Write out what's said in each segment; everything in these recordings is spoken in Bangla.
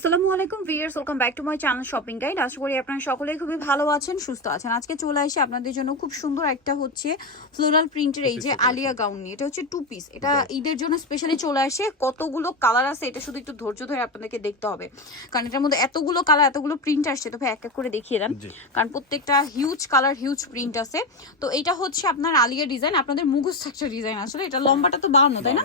আসসালামু আলাইকুম viewers, welcome back to my channel shopping guide. আশা করি আপনারা সকলেই খুবই ভালো আছেন, সুস্থ আছেন। আজকে চলে আসি আপনাদের জন্য খুব সুন্দর একটা হচ্ছে ফ্লোরাল প্রিন্টের এই যে আলিয়া গাউন নিয়ে। এটা হচ্ছে 2 পিস, এটা ঈদের জন্য স্পেশালি চলে আসে। কতগুলো কালার আছে এটা শুধু একটু ধৈর্য ধরে আপনাদেরকে দেখতে হবে, কারণ এটার মধ্যে এতগুলো কালার এতগুলো প্রিন্ট আসছে। তবে এক এক করে দেখিয়ে দেন, কারণ প্রত্যেকটা হিউজ কালার হিউজ প্রিন্ট আছে। তো এটা হচ্ছে আপনার আলিয়া ডিজাইন, আপনাদের মুখস্থ একটা ডিজাইন। আসলে এটা লম্বাটা তো 52, তাই না?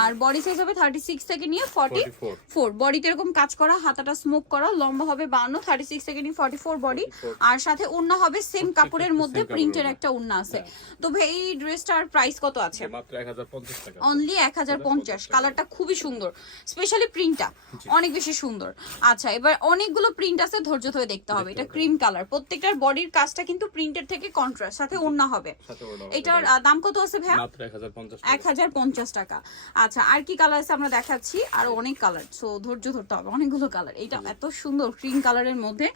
আর বডি সাইজ হবে 36 থেকে নিয়ে 44। বডিতে এরকম কাজ করা, হাতাটা স্মোক করা, লম্বা হবে 52, 36 থেকে নিয়ে 44 বডি। আর সাথে ওড়না হবে সেম কাপড়ের মধ্যে, প্রিন্টের একটা ওড়না আছে। তো ভাই এই ড্রেসটার প্রাইস কত আছে? মাত্র 1050 টাকা, অনলি 1050। কালারটা খুবই সুন্দর, স্পেশালি প্রিন্টটা অনেক বেশি সুন্দর। আচ্ছা, এবার অনেকগুলো প্রিন্ট আছে, ধৈর্য ধরে দেখতে হবে। এটা ক্রিম কালার, প্রত্যেকটার বডির কাজটা কিন্তু প্রিন্টের থেকে কন্ট্রাস্ট, সাথে ওড়না হবে। এটার দাম কত আছে ভাই? মাত্র 1050 টাকা। 1050 টাকা। আচ্ছা, আর কি কালার আছে আমরা দেখাচ্ছি, আর অনেক কালার, সো ধৈর্য ধরতে হবে, অনেকগুলো কালার। এটা এত সুন্দর ক্রিম কালারের মধ্যে,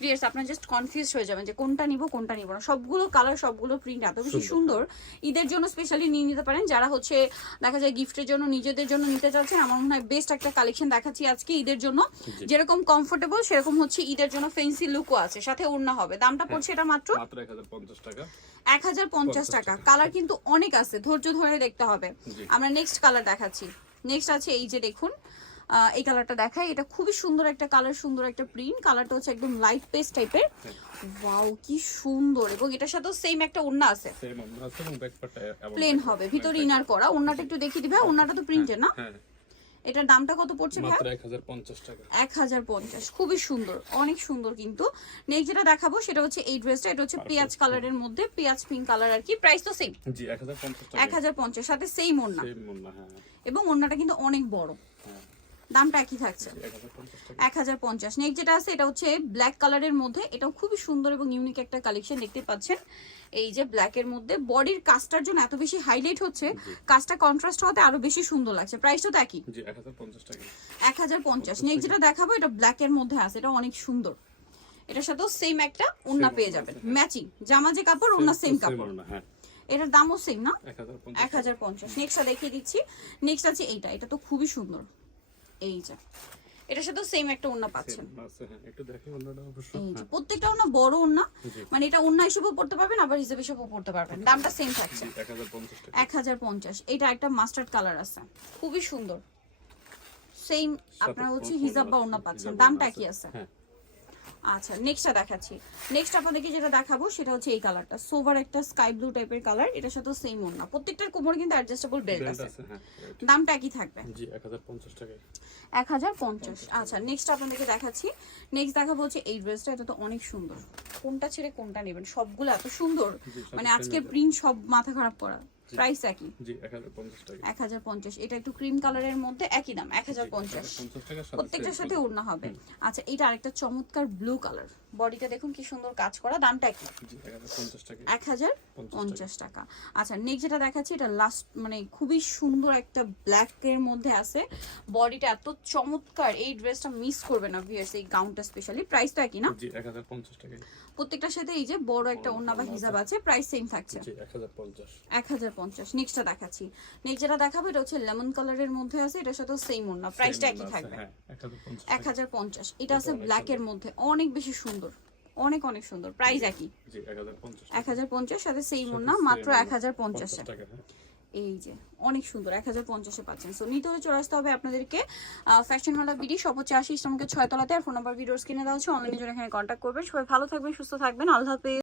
ভিউয়ার্স আপনারা জাস্ট কনফিউজ হয়ে যাবেন যে কোনটা নিব কোনটা নিব না। সবগুলো কালার সবগুলো প্রিন্ট এত বেশি সুন্দর, ঈদের জন্য স্পেশালি নিয়ে নিতে পারেন। যারা হচ্ছে দেখা যায় গিফটের জন্য, নিজেদের জন্য নিতে চাচ্ছেন, আমার মনে হয় বেস্ট একটা কালেকশন দেখাচ্ছি আজকে ঈদের জন্য। যেরকম কমফোর্টেবল সেরকম হচ্ছে ঈদের জন্য ফ্যান্সি লুকও আছে, সাথে ওড়না হবে। দামটা পড়ছে এটা মাত্র 1050 টাকা। 1050 টাকা। কালার কিন্তু অনেক আছে, ধৈর্য ধরে দেখতে হবে। আমরা নেক্সট কালার দেখাচ্ছি। নেক্সট আছে এই যে দেখুন, এই কালারটা দেখাই। এটা খুবই সুন্দর একটা কালার, সুন্দর একটা প্রিন্ট। কালারটা হচ্ছে একদম লাইট পেস্ট টাইপের। ওয়াও কি সুন্দর। এবং এটার সাথেও সেম একটা ওড়না আছে, সেম ওড়না আছে এবং ব্যাকপার্টটা প্লেন হবে, ভিতরে ইনার করা। ওড়নাটা একটু দেখিয়ে দিবে, ওড়নাটা তো প্রিন্টের না? হ্যাঁ, এটার দামটা কত পড়ছে ভাই? মাত্র 1050 টাকা। 1050। খুবই সুন্দর, অনেক সুন্দর। কিন্তু নেক্সট যেটা দেখাবো সেটা হচ্ছে এই ড্রেসটা। এটা হচ্ছে পেঁয়াজ কালারের মধ্যে, পেঁয়াজ পিঙ্ক কালার আর কি। প্রাইস তো সেম, জি 1050 টাকা। 1050 সাথে সেম ওড়না। সেম ওড়না, হ্যাঁ। এবং ওড়নাটা কিন্তু অনেক বড়। হ্যাঁ, দামটা একই থাকছে 1050 টাকা। 1050। নেক্সট যেটা আছে এটা হচ্ছে ব্ল্যাক কালারের মধ্যে। এটাও খুবই সুন্দর এবং ইউনিক একটা কালেকশন, দেখতে পাচ্ছেন। এই যে ব্ল্যাকের মধ্যে বডির কাজটার জন্য এত বেশি হাইলাইট হচ্ছে, কাজটা কন্ট্রাস্ট হতে আরো বেশি সুন্দর লাগছে। প্রাইসটা তো একই, জি 1050 টাকা। 1050। নেক্সট যেটা দেখাবো এটা ব্ল্যাকের মধ্যে আছে, এটা অনেক সুন্দর। এটার সাথেও সেম একটা ওড়না পেয়ে যাবেন, ম্যাচিং জামা যে কাপড় ওড়না সেম কাপড়। হ্যাঁ, এটার দামও সেম না? 1050। 1050। নেক্সটটা দেখিয়ে দিচ্ছি। নেক্সট আছে এইটা, এটা তো খুবই সুন্দর। এই যে এটার সাথে সেম একটা ওড়না পাচ্ছেন। হ্যাঁ, একটু দেখি ওড়নাটা অবশ্য। এই যে প্রত্যেকটা ওড়না বড় ওড়না, মানে এটা ওড়না হিসেবেও পড়তে পারবেন, আবার হিসেবে হিসেবেও পড়তে পারবেন। দামটা সেম থাকছে 1050 টাকা। 1050। এটা একটা মাস্টার্ড কালার আছে, খুবই সুন্দর। সেম আপনারা হচ্ছে হিজাব বা ওড়না পাচ্ছেন, দামটা কি আছে? হ্যাঁ। আচ্ছা, নেক্সটটা দেখাচ্ছি। নেক্সট আপনাদেরকে যেটা দেখাবো সেটা হচ্ছে এই কালারটা, সোভার একটা স্কাই ব্লু টাইপের কালার। এটার সাথে সেম ওড়না, প্রত্যেকটার কোমরে কিন্তু অ্যাডজাস্টেবল বেল্ট আছে। হ্যাঁ, দামটা কি থাকবে? জি 1050 টাকা। 1050। আচ্ছা, নেক্সট আপনাদেরকে দেখাচ্ছি। নেক্সট দেখাবো হচ্ছে এই ড্রেসটা। এটা তো অনেক সুন্দর, কোনটা ছেড়ে কোনটা নেবেন, সবগুলো এত সুন্দর। মানে আজকের প্রিন্ট সব মাথা খারাপ করা। প্রাইস একই, জি 1050 টাকা। 1050। এটা একটু ক্রিম কালারের মধ্যে, একই দাম 1050। প্রত্যেকটার সাথে ওড়না হবে। আচ্ছা, এটা আরেকটা চমৎকার ব্লু কালার, বডিটা দেখুন কি সুন্দর কাজ করা। দামটা কি? জি 1050 টাকা। 1050 টাকা। আচ্ছা, নেক্সট যেটা দেখাচ্ছি এটা লাস্ট, মানে খুবই সুন্দর একটা ব্ল্যাক এর মধ্যে আছে। বডিটা এত চমৎকার, এই ড্রেসটা মিস করবে না ভিউয়ার্স, এই গাউনটা স্পেশালি। প্রাইস তো একই না? জি 1050 টাকা। প্রত্যেকটার সাথে এই যে বড় একটা ওড়না বা হিজাব আছে, প্রাইস সেম থাকছে। জি 1050। 1050। নেক্সটটা দেখাচ্ছি। নেক্সট যেটা দেখাবো এটা হচ্ছে লেমন কালারের মধ্যে আছে, এটার সাথে সেম ওড়না, প্রাইসটা একই থাকবে। হ্যাঁ, 1050। 1050। এটা আছে ব্ল্যাক এর মধ্যে, অনেক বেশি সুন্দর, অনেক অনেক সুন্দর। প্রাইস একই, জি 1050। 1050 সাথে সেম ওড়না, মাত্র 1050 এ। টাকা। হ্যাঁ, এই যে অনেক সুন্দর, 1050 এ পাচ্ছেন। সো নিতে হলে চলে আসতে হবে আপনাদেরকে ফ্যাশন হলা বিডি, সব হচ্ছে 80 ইসলামকে 6 তলাতে। আর ফোন নাম্বার ভিডিওস কিনে দেওয়া হচ্ছে, অনলাইনে জন্য এখানে কন্ট্যাক্ট করবেন। সবাই ভালো থাকবেন, সুস্থ থাকবেন, আল্লাহ হাফেজ।